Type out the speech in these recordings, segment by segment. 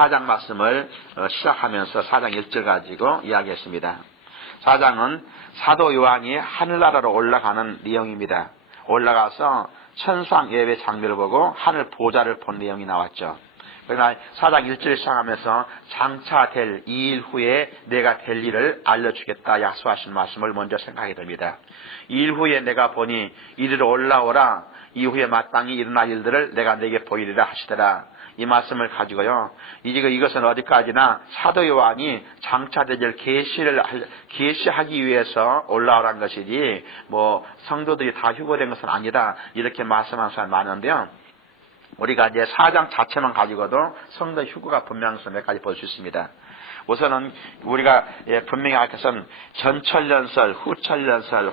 4장 말씀을 시작하면서 4장 1절 가지고 이야기했습니다. 4장은 사도 요한이 하늘나라로 올라가는 내용입니다. 올라가서 천상 예배 장면을 보고 하늘 보좌를 본 내용이 나왔죠. 그러나 4장 1절을 시작하면서 장차 될 2일 후에 내가 될 일을 알려주겠다 약속하신 말씀을 먼저 생각하게 됩니다. 2일 후에 내가 보니 이리로 올라오라. 이후에 마땅히 일어날 일들을 내가 내게 보이리라 하시더라. 이 말씀을 가지고요. 이것은 어디까지나 사도 요한이 장차 될 일 계시하기 위해서 올라오란 것이지 성도들이 다 휴거된 것은 아니다. 이렇게 말씀하는 사람이 많은데요. 우리가 이제 4장 자체만 가지고도 성도 휴거가 분명해서 몇 가지 볼 수 있습니다. 우선은 우리가 분명히 알 것은 전천년설, 후천년설,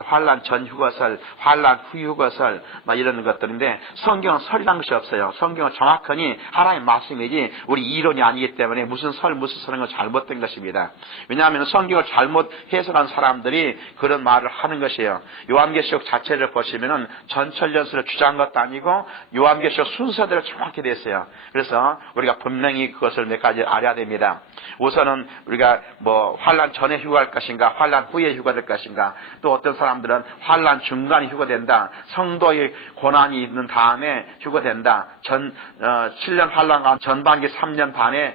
환란 전 휴거설, 환란 후 휴거설 이런 것들인데 성경은 설이라는 것이 없어요. 성경은 정확하니 하나님의 말씀이지 우리 이론이 아니기 때문에 무슨 설은 건 잘못된 것입니다. 왜냐하면 성경을 잘못 해석한 사람들이 그런 말을 하는 것이에요. 요한계시록 자체를 보시면은 전천년설을 주장한 것도 아니고 요한계시록 순서대로 정확히 됐어요. 그래서 우리가 분명히 그것을 몇 가지 알아야 됩니다. 우선은 우리가 환란 전에 휴거할 것인가, 환란 후에 휴거될 것인가, 또 어떤 사람들은 환란 중간에 휴거된다, 성도의 고난이 있는 다음에 휴거된다, 7년 환란과 전반기 3년 반에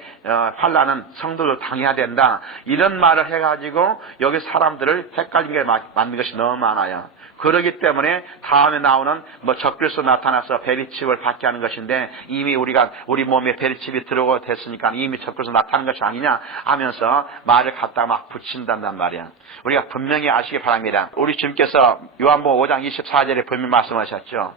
환란은 성도를 당해야 된다, 이런 말을 해가지고 여기 사람들을 헷갈리게 만든 것이 너무 많아요. 그러기 때문에 다음에 나오는 적그리스도 나타나서 베리칩을 받게 하는 것인데 이미 우리 몸에 베리칩이 들어오고 됐으니까 이미 적그리스도 나타나는 것이 아니냐 하면서 말을 갖다가 막 붙인단 말이야. 우리가 분명히 아시기 바랍니다. 우리 주님께서 요한복음 5장 24절에 분명히 말씀하셨죠.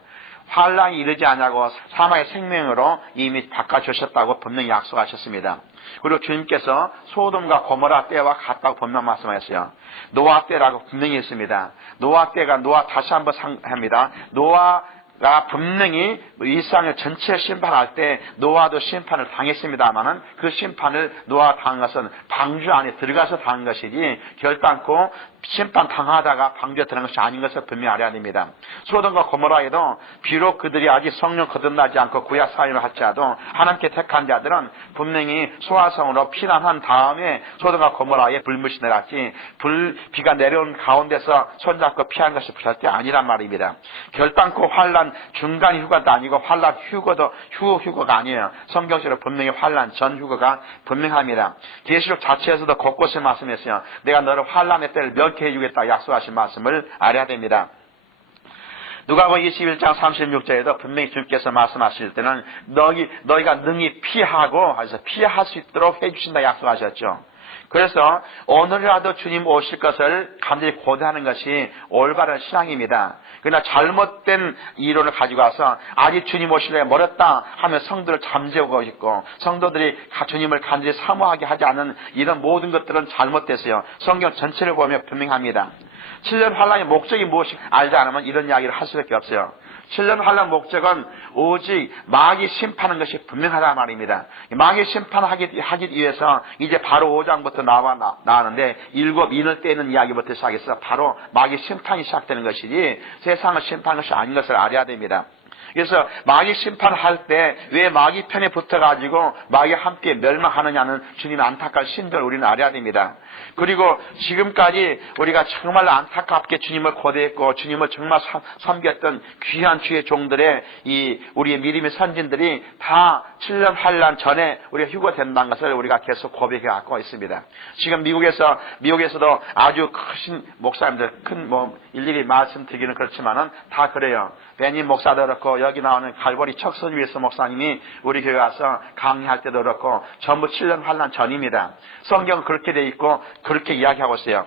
환란이 이르지 않냐고 사망의 생명으로 이미 바꿔주셨다고 분명히 약속하셨습니다. 그리고 주님께서 소돔과 고모라 때와 같다고 분명히 말씀하셨어요. 노아 때라고 분명히 했습니다. 노아 때가 다시 한번 상합니다. 노아가 분명히 일상을 전체 심판할 때 노아도 심판을 당했습니다만은 그 심판을 노아가 당한 것은 방주 안에 들어가서 당한 것이지 결단코 심판 당하다가 방주에 들어간 것이 아닌 것을 분명히 알아야 됩니다. 소돔과 고모라에도 비록 그들이 아직 성령 거듭나지 않고 구약 사역을 할지라도 하나님께 택한 자들은 분명히 소아성으로 피난한 다음에 소돔과 고모라에 불못이 내렸지 비가 내려온 가운데서 손잡고 피한 것이 절대 아니란 말입니다. 결단코 환란 중간 휴거도 아니고 환란 후 휴거가 아니에요. 성경적으로 분명히 환란 전 휴거가 분명합니다. 계시록 자체에서도 곳곳에 말씀했어요. 내가 너를 환란의 때를 멸케 해주겠다 약속하신 말씀을 알아야 됩니다. 누가복음 21장 36절에도 분명히 주님께서 말씀하실 때는 너희가 능히 피할 수 있도록 해주신다 약속하셨죠. 그래서 오늘이라도 주님 오실 것을 간절히 고대하는 것이 올바른 신앙입니다. 그러나 잘못된 이론을 가지고 와서 아직 주님 오시려면 멀었다 하면 성도를 잠재우고 있고 성도들이 주님을 간절히 사모하게 하지 않은 이런 모든 것들은 잘못됐어요. 성경 전체를 보면 분명합니다. 7년 환란의 목적이 무엇인지 알지 않으면 이런 이야기를 할 수밖에 없어요. 7년 환란 목적은 오직 마귀 심판하는 것이 분명하다 말입니다. 마귀 심판하기 위해서 이제 바로 5장부터 나왔는데 일곱 인을 떼는 이야기부터 시작해서 바로 마귀 심판이 시작되는 것이지 세상을 심판하는 것이 아닌 것을 알아야 됩니다. 그래서 마귀 심판할 때 왜 마귀 편에 붙어가지고 마귀와 함께 멸망하느냐는 주님의 안타까운 신들을 우리는 알아야 됩니다. 그리고 지금까지 우리가 정말 안타깝게 주님을 고대했고 주님을 정말 섬겼던 귀한 주의 종들의 우리의 믿음의 선진들이 다 7년 환란 전에 우리가 휴거된다는 것을 우리가 계속 고백해 갖고 있습니다. 지금 미국에서도 아주 크신 목사님들 일일이 말씀드리기는 그렇지만은 다 그래요. 베님 목사도 그렇고 여기 나오는 갈보리 척선위에서 목사님이 우리 교회 와서 강의할 때도 그렇고 전부 7년 환란 전입니다. 성경은 그렇게 돼 있고 그렇게 이야기하고 있어요.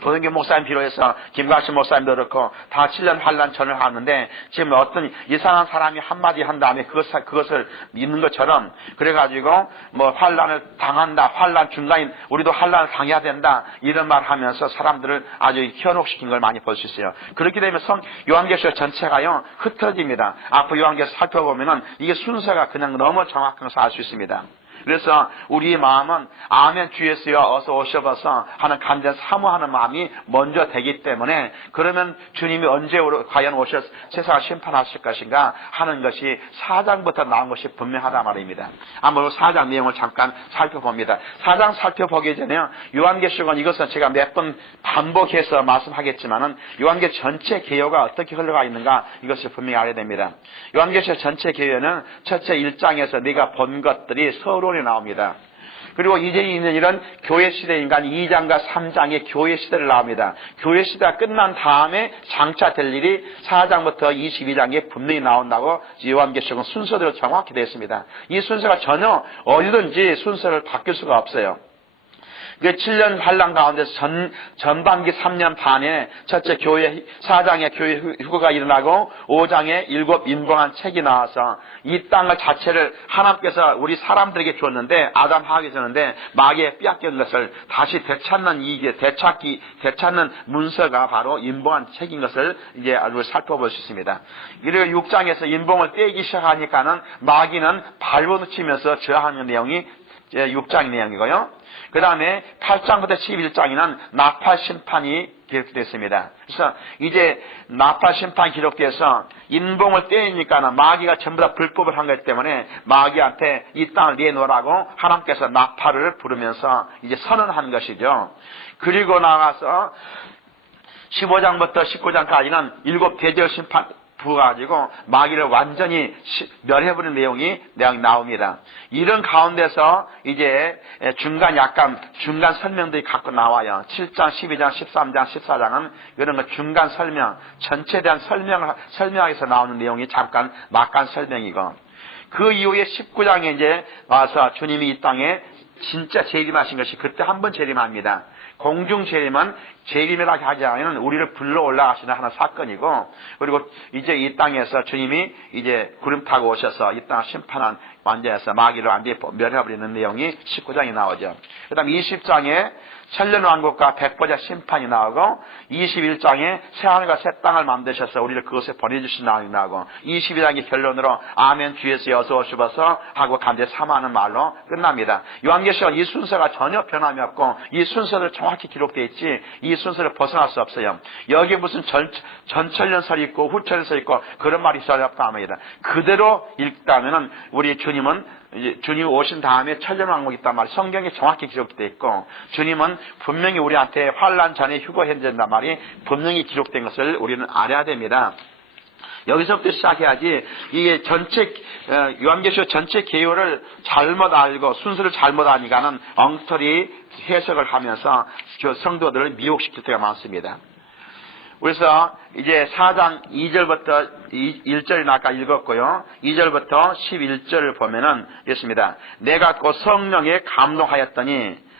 도덕교 목사님 비롯해서 김가신 목사님도 그렇고 다 7년 환란 전을 하는데 지금 어떤 이상한 사람이 한마디 한 다음에 그것을 믿는 것처럼 그래가지고 환란을 당한다, 환란 중간인 우리도 환란을 당해야 된다 이런 말 하면서 사람들을 아주 현혹시킨 걸 많이 볼 수 있어요. 그렇게 되면 요한계시록 전체가요 흩어집니다. 앞으로 요한계시록 살펴보면은 이게 순서가 그냥 너무 정확한 것을 알 수 있습니다. 그래서 우리 마음은 아멘 주 예수여 어서 오셔봐서 하는 간절히 사모하는 마음이 먼저 되기 때문에 그러면 주님이 언제 과연 오셔서 세상을 심판하실 것인가 하는 것이 4장부터 나온 것이 분명하다 말입니다. 한번 4장 내용을 잠깐 살펴봅니다. 4장 살펴보기 전에 요한계시록은 이것은 제가 몇 번 반복해서 말씀하겠지만은 요한계시록 전체 개요가 어떻게 흘러가 있는가 이것을 분명히 알아야 됩니다. 요한계시록 전체 개요는 첫째 1장에서 네가 본 것들이 서론이 나옵니다. 그리고 이제 있는 이런 교회 시대인가 2장과 3장의 교회 시대를 나옵니다. 교회 시대가 끝난 다음에 장차 될 일이 4장부터 22장에 분명히 나온다고 요한계시록은 순서대로 정확히 되어 있습니다. 이 순서가 전혀 어디든지 순서를 바뀔 수가 없어요. 7년 환란 가운데서 전반기 3년 반에 첫째 교회 4장의 교회 휴거가 일어나고 5장에 7 인봉한 책이 나와서 이 땅을 자체를 하나님께서 우리 사람들에게 줬는데 아담 하하에게 줬는데 마귀에 빼앗긴 것을 다시 되찾는 되찾는 문서가 바로 인봉한 책인 것을 이제 아주 살펴볼 수 있습니다. 그리고 6장에서 인봉을 떼기 시작하니까는 마귀는 발버둥치면서 저항하는 내용이 6장 내용이고요. 그 다음에 8장부터 11장에는 나팔 심판이 기록됐습니다. 그래서 이제 나팔 심판이 기록돼서 인봉을 떼니까는 마귀가 전부 다 불법을 한 것 때문에 마귀한테 이 땅을 내놓으라고 하나님께서 나팔을 부르면서 이제 선언한 것이죠. 그리고 나가서 15장부터 19장까지는 7 대절 심판 부어가지고 마귀를 완전히 멸해버리는 내용이 나옵니다. 이런 가운데서 이제 중간 설명들이 갖고 나와요. 7장, 12장, 13장, 14장은 이런 거 중간 설명, 전체에 대한 설명에서 나오는 내용이 잠깐 막간 설명이고, 그 이후에 19장에 이제 와서 주님이 이 땅에 진짜 재림하신 것이 그때 한 번 재림합니다. 공중 재림은 재림이라고 하지 않으면 우리를 불러 올라가시는 하나 사건이고, 그리고 이제 이 땅에서 주님이 이제 구름 타고 오셔서 이 땅을 심판한 완전해서 마귀를 완전히 멸해버리는 내용이 19장에 나오죠. 그 다음 20장에 천년왕국과 백보자 심판이 나오고, 21장에 새하늘과 새 땅을 만드셔서 우리를 그것에 보내주신 내용이 나오고, 22장의 결론으로 아멘 주 예수여 어서 오시어서 하고 간절히 사모하는 말로 끝납니다. 요한계시록 이 순서가 전혀 변함이 없고 이 순서를 정확히 기록되어 있지 이 순서를 벗어날 수 없어요. 여기 무슨 전천년설이 있고 후천년설이 있고 그런 말이 있어야 없다 합니다. 그대로 읽다면은 우리 주님이 오신 다음에 천년왕국이 있단 말이 성경에 정확히 기록되어 있고, 주님은 분명히 우리한테 환란 전에 휴거 현재인단 말이 분명히 기록된 것을 우리는 알아야 됩니다. 여기서부터 시작해야지 이게 요한계시록 전체 개요를 잘못 알고 순서를 잘못 아니까는 엉터리 해석을 하면서 성도들을 미혹시킬 때가 많습니다. 그래서 이제 4장 2절부터 1절이 아까 읽었고요. 2절부터 11절을 보면은 이렇습니다. 내가 곧 성령에 감동하였더니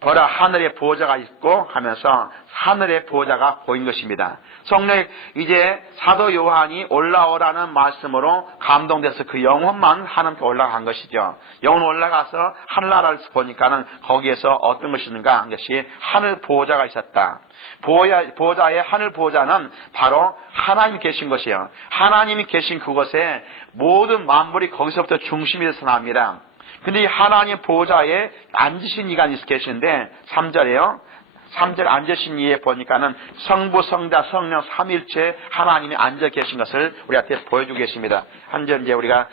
보라 하늘에 보호자가 있고 하면서 하늘의 보호자가 보인 것입니다. 성령이 이제 사도 요한이 올라오라는 말씀으로 감동돼서 그 영혼만 하나님께 올라간 것이죠. 영혼 올라가서 하늘나라를 보니까는 거기에서 어떤 것이 있는가 하는 것이 하늘 보호자가 있었다. 보호자의 하늘 보호자는 바로 하나님이 계신 것이에요. 하나님이 계신 그곳에 모든 만물이 거기서부터 중심이 돼서 나옵니다. 근데 이 하나님 보호자에 앉으신 이가 계시는데 3절에요. 3절 앉으신 이에 보니까는 성부, 성자, 성령 삼일체 하나님이 앉아 계신 것을 우리한테 보여주고 계십니다. 한 절 이제 우리가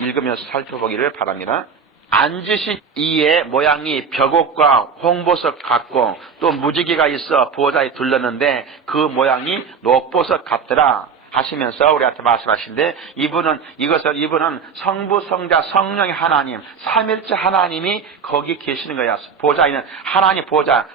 읽으면서 살펴보기를 바랍니다. 앉으신 이의 모양이 벽옥과 홍보석 같고 또 무지개가 있어 보호자에 둘렀는데 그 모양이 녹보석 같더라 하시면서 우리한테 말씀하시는데, 이분은 성부, 성자, 성령의 하나님, 삼일째 하나님이 거기 계시는 거야. 보좌에는 하나님 보좌,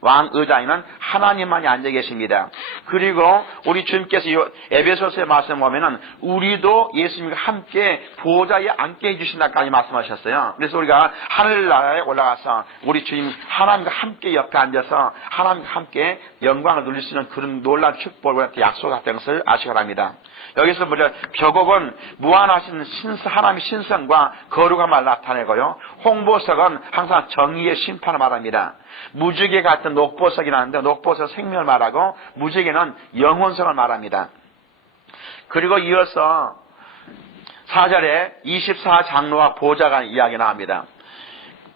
왕의자에는 하나님만이 앉아 계십니다. 그리고 우리 주님께서 에베소서의 말씀 보면은 우리도 예수님과 함께 보좌에 앉게 해주신다까지 말씀하셨어요. 그래서 우리가 하늘나라에 올라가서 우리 주님 하나님과 함께 옆에 앉아서 하나님과 함께 영광을 누릴 수 있는 그런 놀라운 축복을 약속했다는 것을 아시기 바랍니다. 여기서 보자 벽옥은 무한하신 하나님의 신성과 거룩함을 나타내고요. 홍보석은 항상 정의의 심판을 말합니다. 무지개 같은 녹보석이 나는데 녹보석은 생명을 말하고 무지개는 영혼성을 말합니다. 그리고 이어서 4절에 24장로와 보좌가 이야기 나옵니다.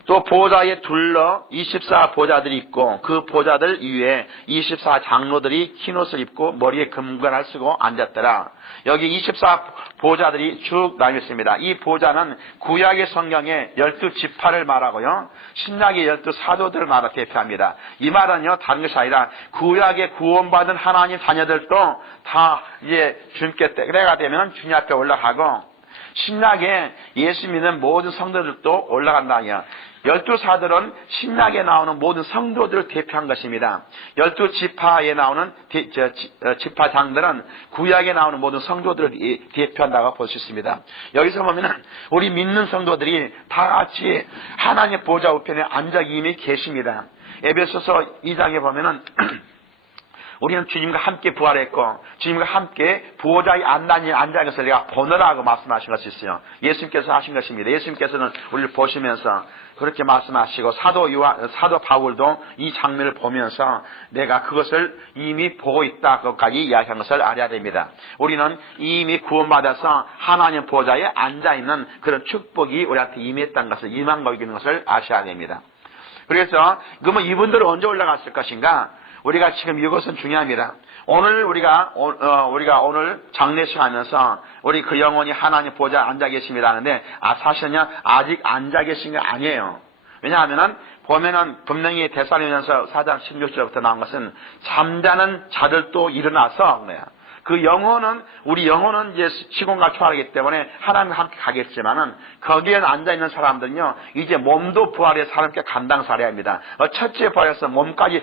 또 보좌에 둘러 24보좌들이 있고 그 보좌들 위에 24장로들이 흰옷을 입고 머리에 금관을 쓰고 앉았더라. 여기 24보좌들이 쭉 나뉘어 있습니다. 이 보좌는 구약의 성경에 12지파를 말하고요. 신약의 12사도들을 말하 대표합니다. 이 말은요 다른 것이 아니라 구약에 구원받은 하나님 자녀들도 다 이제 주님께 때가 되면 주님 앞에 올라가고 신약에 예수 믿는 모든 성도들도 올라간다니요. 12사들은 신약에 나오는 모든 성도들을 대표한 것입니다. 12지파에 나오는 지파장들은 구약에 나오는 모든 성도들을 대표한다고 볼 수 있습니다. 여기서 보면 우리 믿는 성도들이 다 같이 하나님의 보좌 우편에 앉아 이미 계십니다. 에베소서 2장에 보면은 우리는 주님과 함께 부활했고 주님과 함께 보좌에 앉아 것을 내가 보느라고 말씀하신 것이 있어요. 예수님께서 하신 것입니다. 예수님께서는 우리를 보시면서 그렇게 말씀하시고 사도 바울도 이 장면을 보면서 내가 그것을 이미 보고 있다 그것까지 이야기한 것을 알아야 됩니다. 우리는 이미 구원받아서 하나님 보좌에 앉아있는 그런 축복이 우리한테 임했다는 것을 임한 것을 아셔야 됩니다. 그래서 그러면 이분들은 언제 올라갔을 것인가? 우리가 지금 이것은 중요합니다. 오늘 우리가 오늘 장례식 하면서 우리 그 영혼이 하나님 보좌에 앉아 계십니다 하는데 사실은요 아직 앉아 계신 게 아니에요. 왜냐하면은 보면은 분명히 데살로니가서 4장 16절부터 나온 것은 잠자는 자들도 일어나서 그래요. 그 영혼은 우리 영혼은 이제 시공과 초월하기 때문에 하나님과 함께 가겠지만은 거기에 앉아 있는 사람들은요 이제 몸도 부활해서 하나님께 감당살아야 합니다. 첫째 부활해서 몸까지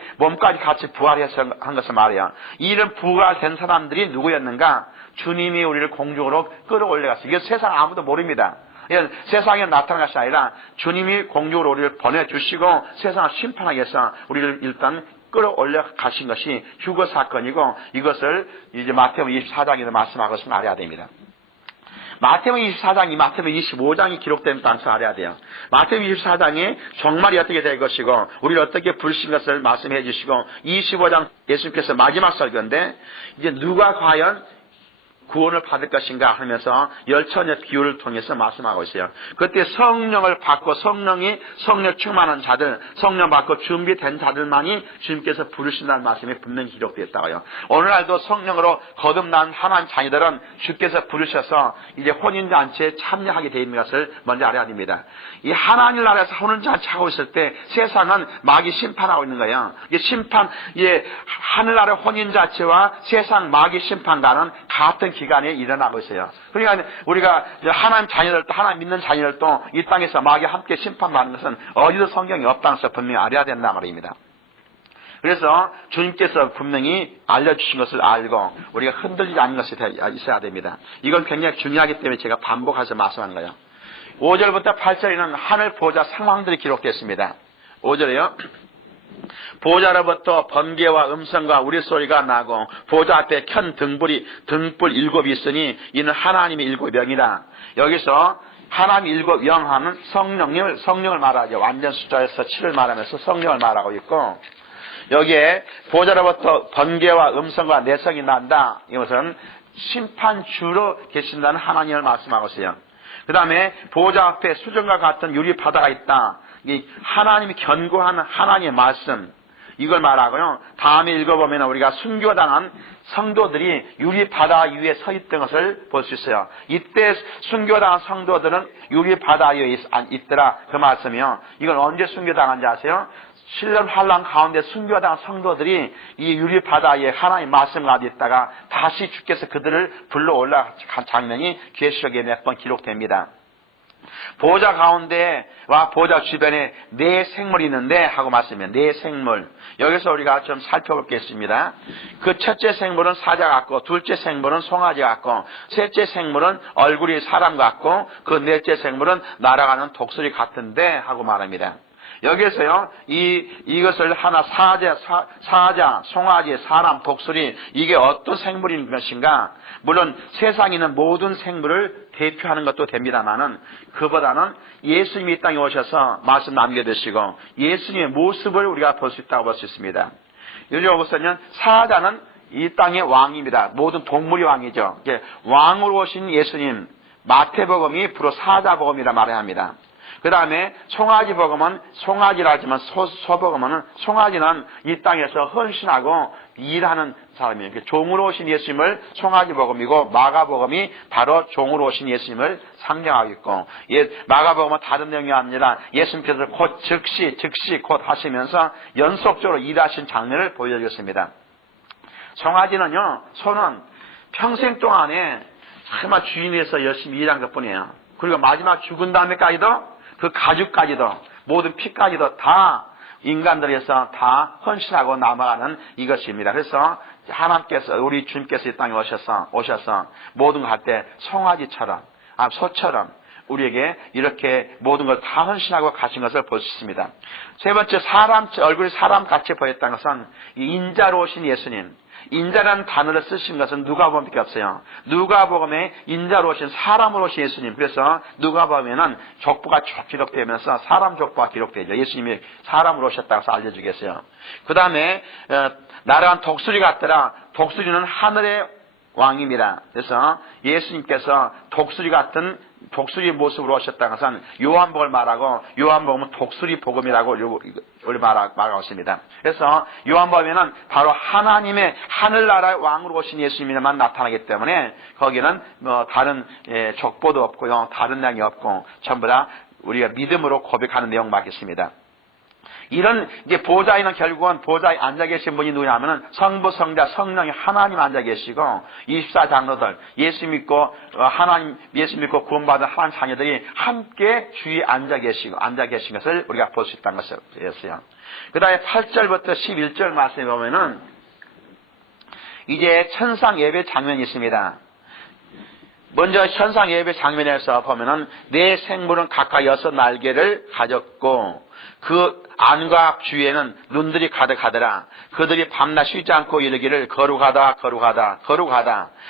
같이 부활해서 한 것을 말해요. 이런 부활된 사람들이 누구였는가? 주님이 우리를 공중으로 끌어올려갔어요. 이게 세상 아무도 모릅니다. 세상에 나타난 것이 아니라 주님이 공중으로 우리를 보내주시고 세상을 심판하기 위해서 우리를 일단 끌어올려 가신 것이 휴거 사건이고 이것을 이제 마태복음 24장에서 말씀하고 있음을 알아야 됩니다. 마태복음 24장이 마태복음 25장이 기록된 땅에서 알아야 돼요. 마태복음 24장에 종말이 어떻게 될 것이고 우리를 어떻게 부르신 것을 말씀해 주시고 25장 예수님께서 마지막 설교인데 이제 누가 과연 구원을 받을 것인가 하면서 열처녀 비유를 통해서 말씀하고 있어요. 그때 성령을 받고 성령 충만한 자들, 성령 받고 준비된 자들만이 주님께서 부르신다는 말씀이 분명히 기록되었다고요. 오늘날도 성령으로 거듭난 하나님 자녀들은 주께서 부르셔서 이제 혼인잔치에 참여하게 되어 있는 것을 먼저 알아야 됩니다. 이 하나님 나라에서 혼인잔치 하고 있을 때 세상은 마귀 심판하고 있는 거예요. 하늘나라 혼인잔치와 세상 마귀 심판과는 같은 기간에 일어나고 있어요. 그러니까 우리가 하나님 자녀들도 하나님 믿는 자녀들도 이 땅에서 마귀 함께 심판받는 것은 어디도 성경이 없다는 것을 분명히 알아야 된다 말입니다. 그래서 주님께서 분명히 알려주신 것을 알고 우리가 흔들리지 않는 것이 있어야 됩니다. 이건 굉장히 중요하기 때문에 제가 반복해서 말씀하는 거예요. 5절부터 8절에는 하늘 보좌 상황들이 기록됐습니다. 5절에요. 보좌로부터 번개와 음성과 우리소리가 나고 보좌 앞에 켠 등불 7이 있으니 이는 하나님의 7영이라. 여기서 하나님 7영하는 성령을 말하죠. 완전 숫자에서 7을 말하면서 성령을 말하고 있고 여기에 보좌로부터 번개와 음성과 내성이 난다. 이것은 심판주로 계신다는 하나님을 말씀하고 있어요. 그 다음에 보좌 앞에 수정과 같은 유리바다가 있다. 하나님이 견고한 하나님의 말씀 이걸 말하고요. 다음에 읽어보면 우리가 순교당한 성도들이 유리바다 위에 서 있던 것을 볼 수 있어요. 이때 순교당한 성도들은 유리바다 위에 있더라. 그 말씀이요. 이건 언제 순교당한지 아세요? 신령 환란 가운데 순교당한 성도들이 이 유리바다 위에 하나님의 말씀 가운데 있다가 다시 주께서 그들을 불러 올라간 장면이 계시록에 몇 번 기록됩니다. 보좌 가운데와 보좌 주변에 네 생물이 있는데 하고 말씀해요. 네 생물. 여기서 우리가 좀 살펴보겠습니다. 그 첫째 생물은 사자 같고 둘째 생물은 송아지 같고 셋째 생물은 얼굴이 사람 같고 그 넷째 생물은 날아가는 독수리 같은데 하고 말합니다. 여기에서요, 이것을 하나 사자, 송아지, 사람, 독수리, 이게 어떤 생물인 것인가? 물론 세상에 있는 모든 생물을 대표하는 것도 됩니다만은, 그보다는 예수님이 이 땅에 오셔서 말씀 남겨두시고, 예수님의 모습을 우리가 볼 수 있다고 볼 수 있습니다. 요즘 보시면 사자는 이 땅의 왕입니다. 모든 동물의 왕이죠. 왕으로 오신 예수님, 마태복음이 주로 사자복음이라 말해야 합니다. 그 다음에 송아지복음은 송아지라 하지만 소복음은 송아지는 이 땅에서 헌신하고 일하는 사람이에요. 종으로 오신 예수님을 송아지복음이고 마가복음이 바로 종으로 오신 예수님을 상징하고 있고, 마가복음은 다른 내용이 아니라 예수님께서 곧 즉시 곧 하시면서 연속적으로 일하신 장면을 보여주겠습니다. 송아지는요, 소는 평생 동안에 정말 주인에서 열심히 일한 것뿐이에요. 그리고 마지막 죽은 다음에까지도 그 가죽까지도 모든 피까지도 다 인간들에서 다 헌신하고 남아가는 이것입니다. 그래서 하나님께서 우리 주님께서 이 땅에 오셔서 모든 걸 할 때 송아지처럼 소처럼 우리에게 이렇게 모든 걸 다 헌신하고 가신 것을 볼 수 있습니다. 세 번째, 얼굴이 사람같이 보였다는 것은 이 인자로 오신 예수님, 인자라는 단어를 쓰신 것은 누가복음밖에 없어요. 누가복음에 인자로 오신 사람으로 오신 예수님. 그래서 누가복음에는 족보가 쭉 기록되면서 사람 족보가 기록되죠. 예수님이 사람으로 오셨다고 해서 알려주겠어요. 그 다음에 나라한 독수리 같더라. 독수리는 하늘의 왕입니다. 그래서 예수님께서 독수리 모습으로 오셨다는 것은 요한복음을 말하고, 요한복음은 독수리 복음이라고 말하고 있습니다. 그래서 요한복음에는 바로 하나님의 하늘나라의 왕으로 오신 예수님만 나타나기 때문에 거기는 다른 족보도 없고요, 다른 내용이 없고 전부 다 우리가 믿음으로 고백하는 내용만 있습니다. 이런 보좌에는 결국은 보좌에 앉아 계신 분이 누구냐면은 성부, 성자, 성령이 하나님 앉아 계시고 24장로들, 예수 믿고 구원받은 하나님 자녀들이 함께 주위에 앉아 계신 것을 우리가 볼 수 있다는 것이었어요. 그 다음에 8절부터 11절 말씀에 보면은 이제 천상 예배 장면이 있습니다. 먼저 천상 예배 장면에서 보면은 네 생물은 각각 6 날개를 가졌고 그 안과 주위에는 눈들이 가득하더라. 그들이 밤낮 쉬지 않고 이르기를 거룩하다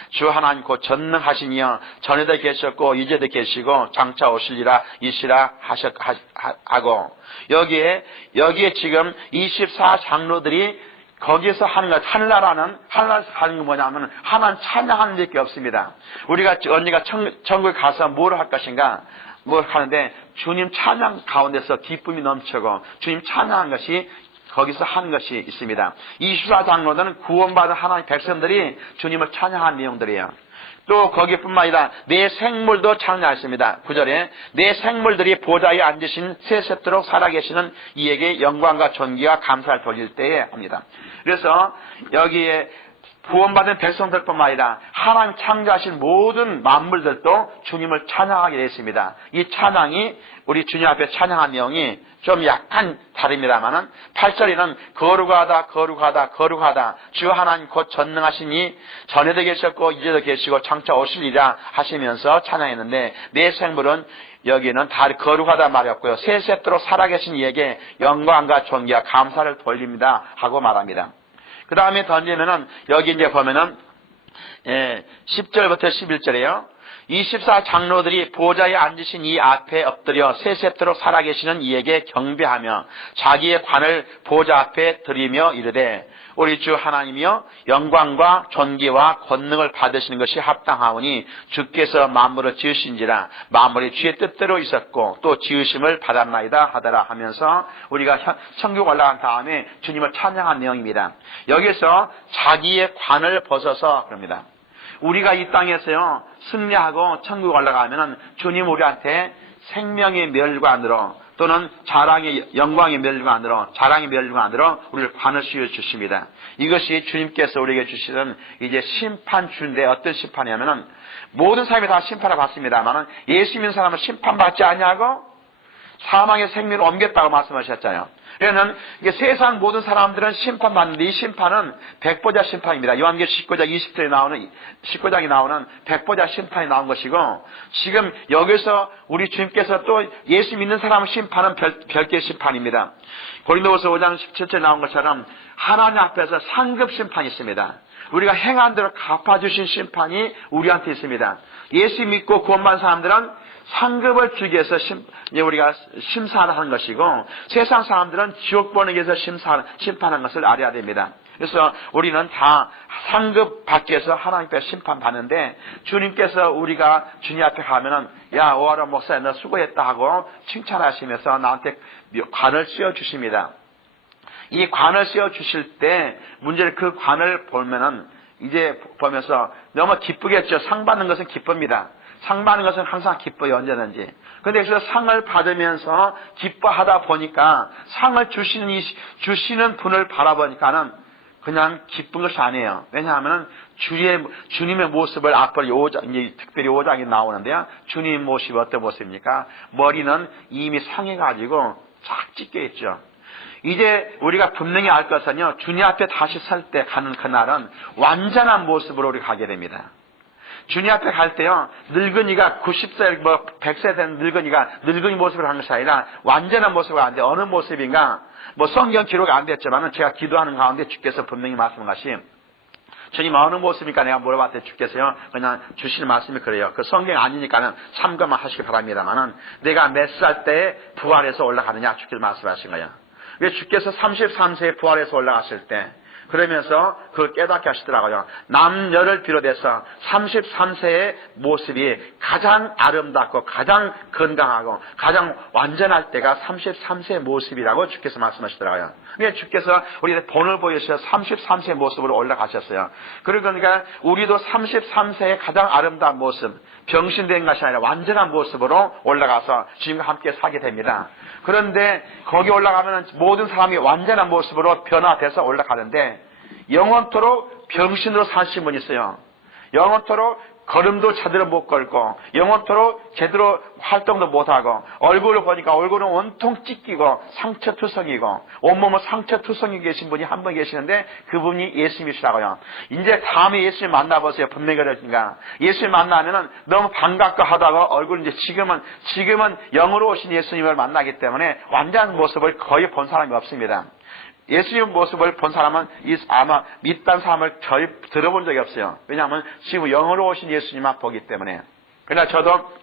주 하나님 곧 전능하신 이여 전에도 계셨고 이제도 계시고 장차 오실리라 이시라 하고, 여기에 지금 24장로들이 거기서 하는 것, 하늘나라에서 하는 게 뭐냐면 하나님 찬양하는 게 없습니다. 언니가 천국에 가서 뭘 할 것인가? 뭘 하는데 주님 찬양 가운데서 기쁨이 넘치고 주님 찬양한 것이 거기서 하는 것이 있습니다. 24장로들은 구원받은 하나님의 백성들이 주님을 찬양한 내용들이에요. 또 거기뿐만 아니라 내 생물도 찬양했습니다. 9절에 내 생물들이 보좌에 앉으신 세세토록 살아계시는 이에게 영광과 존귀와 감사를 돌릴 때에 합니다. 그래서 여기에 구원받은 백성들뿐만 아니라 하나님 창조하신 모든 만물들도 주님을 찬양하게 되어 있습니다. 이 찬양이 우리 주님 앞에 찬양한 내용이 좀 약간 다릅니다만은 8절에는 거룩하다 주 하나님 곧 전능하시니 전에도 계셨고 이제도 계시고 장차 오실리라 하시면서 찬양했는데 내 생물은 여기는 다 거룩하다 말이었고요. 세세토록 살아계신 이에게 영광과 존귀와 감사를 돌립니다 하고 말합니다. 그 다음에 던지면은 여기 이제 보면은 10절부터 11절에요. 24장로들이 보좌에 앉으신 이 앞에 엎드려 세세토록 살아계시는 이에게 경배하며 자기의 관을 보좌 앞에 드리며 이르되 우리 주 하나님이여 영광과 존귀와 권능을 받으시는 것이 합당하오니 주께서 만물을 지으신지라 만물이 주의 뜻대로 있었고 또 지으심을 받았나이다 하더라 하면서 우리가 천국 올라간 다음에 주님을 찬양한 내용입니다. 여기서 자기의 관을 벗어서 그럽니다. 우리가 이 땅에서요 승리하고 천국 올라가면은 주님 우리한테 생명의 멸관으로 또는 영광의 멸관으로 우리를 관을 씌워 주십니다. 이것이 주님께서 우리에게 주시는 이제 심판주인데 어떤 심판이냐면은 모든 사람이 다 심판을 받습니다만은 예수 믿는 사람은 심판받지 않냐고 사망의 생명을 옮겼다고 말씀하셨잖아요. 그러면 세상 모든 사람들은 심판받는데 이 심판은 백보자 심판입니다. 요한계시록 19장이 나오는 백보자 심판이 나온 것이고 지금 여기서 우리 주님께서 또 예수 믿는 사람의 심판은 별개의 심판입니다. 고린도후서 5장 17절에 나온 것처럼 하나님 앞에서 상급 심판이 있습니다. 우리가 행한 대로 갚아주신 심판이 우리한테 있습니다. 예수 믿고 구원받은 사람들은 상급을 주기 위해서 우리가 심사를 하는 것이고 세상 사람들은 지옥 보내기 위해서 심판하는 것을 알아야 됩니다. 그래서 우리는 다 상급 밖에서 하나님께 심판받는데 주님께서 우리가 주님 앞에 가면은 야 오하라 목사야 너 수고했다 하고 칭찬하시면서 나한테 관을 씌워주십니다. 이 관을 씌워주실 때 문제는 그 관을 보면은 이제 보면서 너무 기쁘겠죠. 상 받는 것은 기쁩니다. 상 받는 것은 항상 기뻐요. 언제든지. 그런데 그래서 상을 받으면서 기뻐하다 보니까 상을 주시는 분을 바라보니까는 그냥 기쁜 것이 아니에요. 왜냐하면 주님의 모습을 앞으로 이제 특별히 5장이 나오는데요. 주님 모습이 어떤 모습입니까? 머리는 이미 상해가지고 쫙 찢겨 있죠. 이제 우리가 분명히 알 것은요. 주님 앞에 다시 설 때 가는 그날은 완전한 모습으로 우리가 가게 됩니다. 주님 앞에 갈 때요. 늙은이가 90세, 100세 된 늙은이 모습을 하는 것이 아니라 완전한 모습을 하는데 어느 모습인가? 성경 기록이 안 됐지만은 제가 기도하는 가운데 주께서 분명히 말씀하신 주님 어느 모습입니까? 내가 물어봤더니 주께서요. 그냥 주시는 말씀이 그래요. 그 성경이 아니니까는 참고만 하시기 바랍니다만은 내가 몇 살 때 부활해서 올라가느냐 주께서 말씀하신 거예요. 왜 주께서 33세에 부활해서 올라갔을 때 그러면서 그걸 깨닫게 하시더라고요. 남녀를 비롯해서 33세의 모습이 가장 아름답고 가장 건강하고 가장 완전할 때가 33세의 모습이라고 주께서 말씀하시더라고요. 그러니까 주께서 우리한테 본을 보여주셔서 33세의 모습으로 올라가셨어요. 그러니까 우리도 33세의 가장 아름다운 모습, 병신된 것이 아니라 완전한 모습으로 올라가서 주님과 함께 사게 됩니다. 그런데 거기 올라가면 모든 사람이 완전한 모습으로 변화돼서 올라가는데 영원토록 병신으로 사신 분이 있어요. 영원토록 걸음도 제대로 못 걸고 영원토록 제대로 활동도 못하고 얼굴을 보니까 얼굴은 온통 찢기고 상처투성이고 온몸은 상처투성이 계신 분이 한 분 계시는데 그분이 예수님이시라고요. 이제 다음에 예수님 만나보세요. 분명히 그러니까 예수님 만나면은 너무 반갑고 하다가 얼굴은 이제 지금은 영으로 오신 예수님을 만나기 때문에 완전한 모습을 거의 본 사람이 없습니다. 예수님 모습을 본 사람은 아마 믿던 사람을 저희 들어본 적이 없어요. 왜냐하면 지금 영으로 오신 예수님만 보기 때문에. 그러나 저도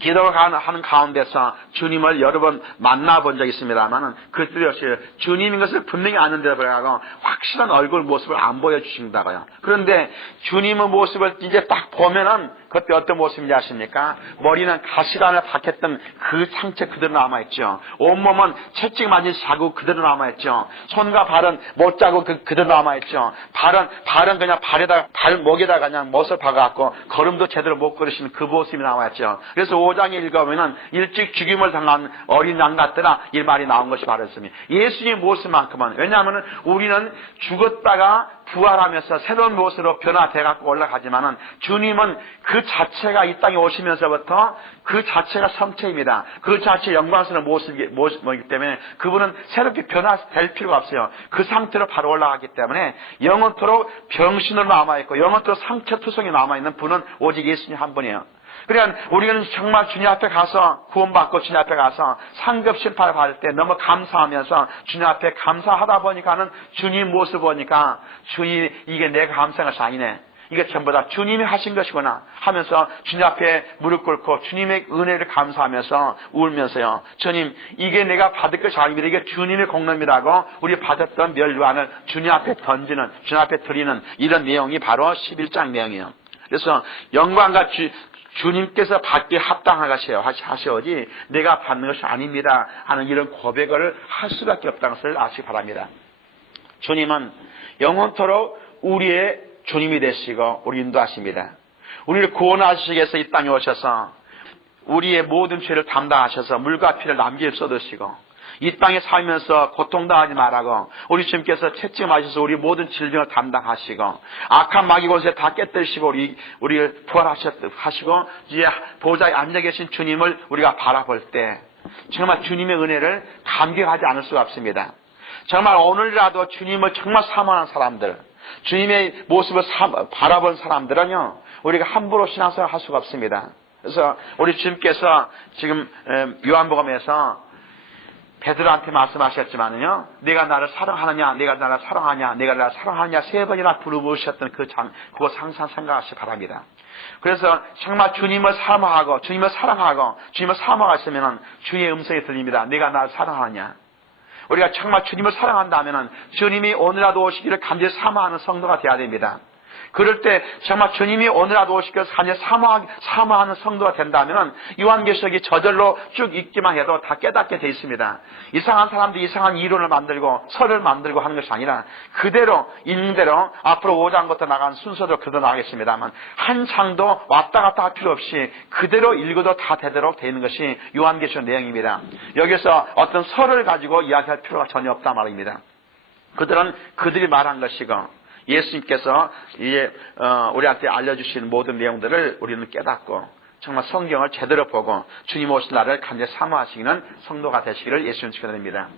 기도를 하는 가운데서 주님을 여러 번 만나본 적이 있습니다만은 그들이 역시 주님인 것을 분명히 아는데도 불구하고 확실한 얼굴 모습을 안 보여주신다고요. 그런데 주님의 모습을 이제 딱 보면은 그때 어떤 모습인지 아십니까? 머리는 가시관을 박혔던 그 상처 그대로 남아있죠. 온몸은 채찍 맞은 자국 그대로 남아있죠. 손과 발은 못 자국 그대로 남아있죠. 발은 그냥 발목에다 그냥 못을 박아갖고 걸음도 제대로 못 걸으시는 그 모습이 남아있죠. 그래서 5장에 읽어보면 일찍 죽임을 당한 어린 양 같더라 이 말이 나온 것이 바로 있습니다. 예수님의 모습만큼은 왜냐하면 우리는 죽었다가 부활하면서 새로운 모습으로 변화돼갖고 올라가지만은 주님은 그 자체가 이 땅에 오시면서부터 그 자체가 성체입니다. 그 자체 영광스러운 모습이기 때문에 그분은 새롭게 변화될 필요가 없어요. 그 상태로 바로 올라가기 때문에 영원토록 병신으로 남아있고 영원토록 상처투성이 남아있는 분은 오직 예수님 한 분이에요. 그러니까 우리는 정말 주님 앞에 가서 구원받고 주님 앞에 가서 상급 심판을 받을 때 너무 감사하면서 주님 앞에 감사하다 보니까는 주님 모습 보니까 주님 이게 내가 감사한 것이 아니네. 이게 전부 다 주님이 하신 것이구나 하면서 주님 앞에 무릎 꿇고 주님의 은혜를 감사하면서 울면서요. 주님 이게 내가 받을 것이 아닙니다. 이게 주님의 공로입니다고 우리 받았던 멸류관을 주님 앞에 던지는 주님 앞에 드리는 이런 내용이 바로 11장 내용이에요. 그래서 영광과 주님께서 받기에 합당한 것이에요. 하시오지 내가 받는 것이 아닙니다 하는 이런 고백을 할 수밖에 없다는 것을 아시기 바랍니다. 주님은 영원토록 우리의 주님이 되시고 우리 인도하십니다. 우리를 구원하시기 위해서 이 땅에 오셔서 우리의 모든 죄를 담당하셔서 물과 피를 남길 쏟으시고 이 땅에 살면서 고통당하지 말라고 우리 주님께서 채찍맞으셔서 우리 모든 질병을 담당하시고 악한 마귀 권세 다 깨뜨리시고 우리를 부활하시고 이제 보좌에 앉아 계신 주님을 우리가 바라볼 때 정말 주님의 은혜를 감격하지 않을 수가 없습니다. 정말 오늘이라도 주님을 정말 사모하는 사람들, 주님의 모습을 바라본 사람들은요 우리가 함부로 신앙생활을 할 수가 없습니다. 그래서 우리 주님께서 지금 요한복음에서 베드로한테 말씀하셨지만은요, 내가 나를 사랑하느냐, 내가 나를 사랑하냐, 내가 나를 사랑하느냐 세 번이나 부르셨던 그거 항상 생각하시기 바랍니다. 그래서 정말 주님을 사모하고, 주님을 사랑하고, 주님을 사모하시면은 주의 음성이 들립니다. 내가 나를 사랑하느냐. 우리가 정말 주님을 사랑한다면 주님이 오늘라도 오시기를 간절히 사모하는 성도가 되어야 됩니다. 그럴 때 정말 주님이 오늘라도 오시기를 간절히 사모하는 성도가 된다면 요한계시록이 저절로 쭉 읽기만 해도 다 깨닫게 돼 있습니다. 이상한 사람들이 이상한 이론을 만들고 설을 만들고 하는 것이 아니라 그대로 읽는 대로 앞으로 5장부터 나간 순서도 그대로 나가겠습니다만 한 장도 왔다 갔다 할 필요 없이 그대로 읽어도 다 되도록 되어 있는 것이 요한계시록 내용입니다. 여기서 어떤 설을 가지고 이야기할 필요가 전혀 없단 말입니다. 그들이 말한 것이고 예수님께서 우리한테 알려주신 모든 내용들을 우리는 깨닫고 정말 성경을 제대로 보고 주님 오실 날을 간절히 사모하시는 성도가 되시기를 예수님 축원드립니다.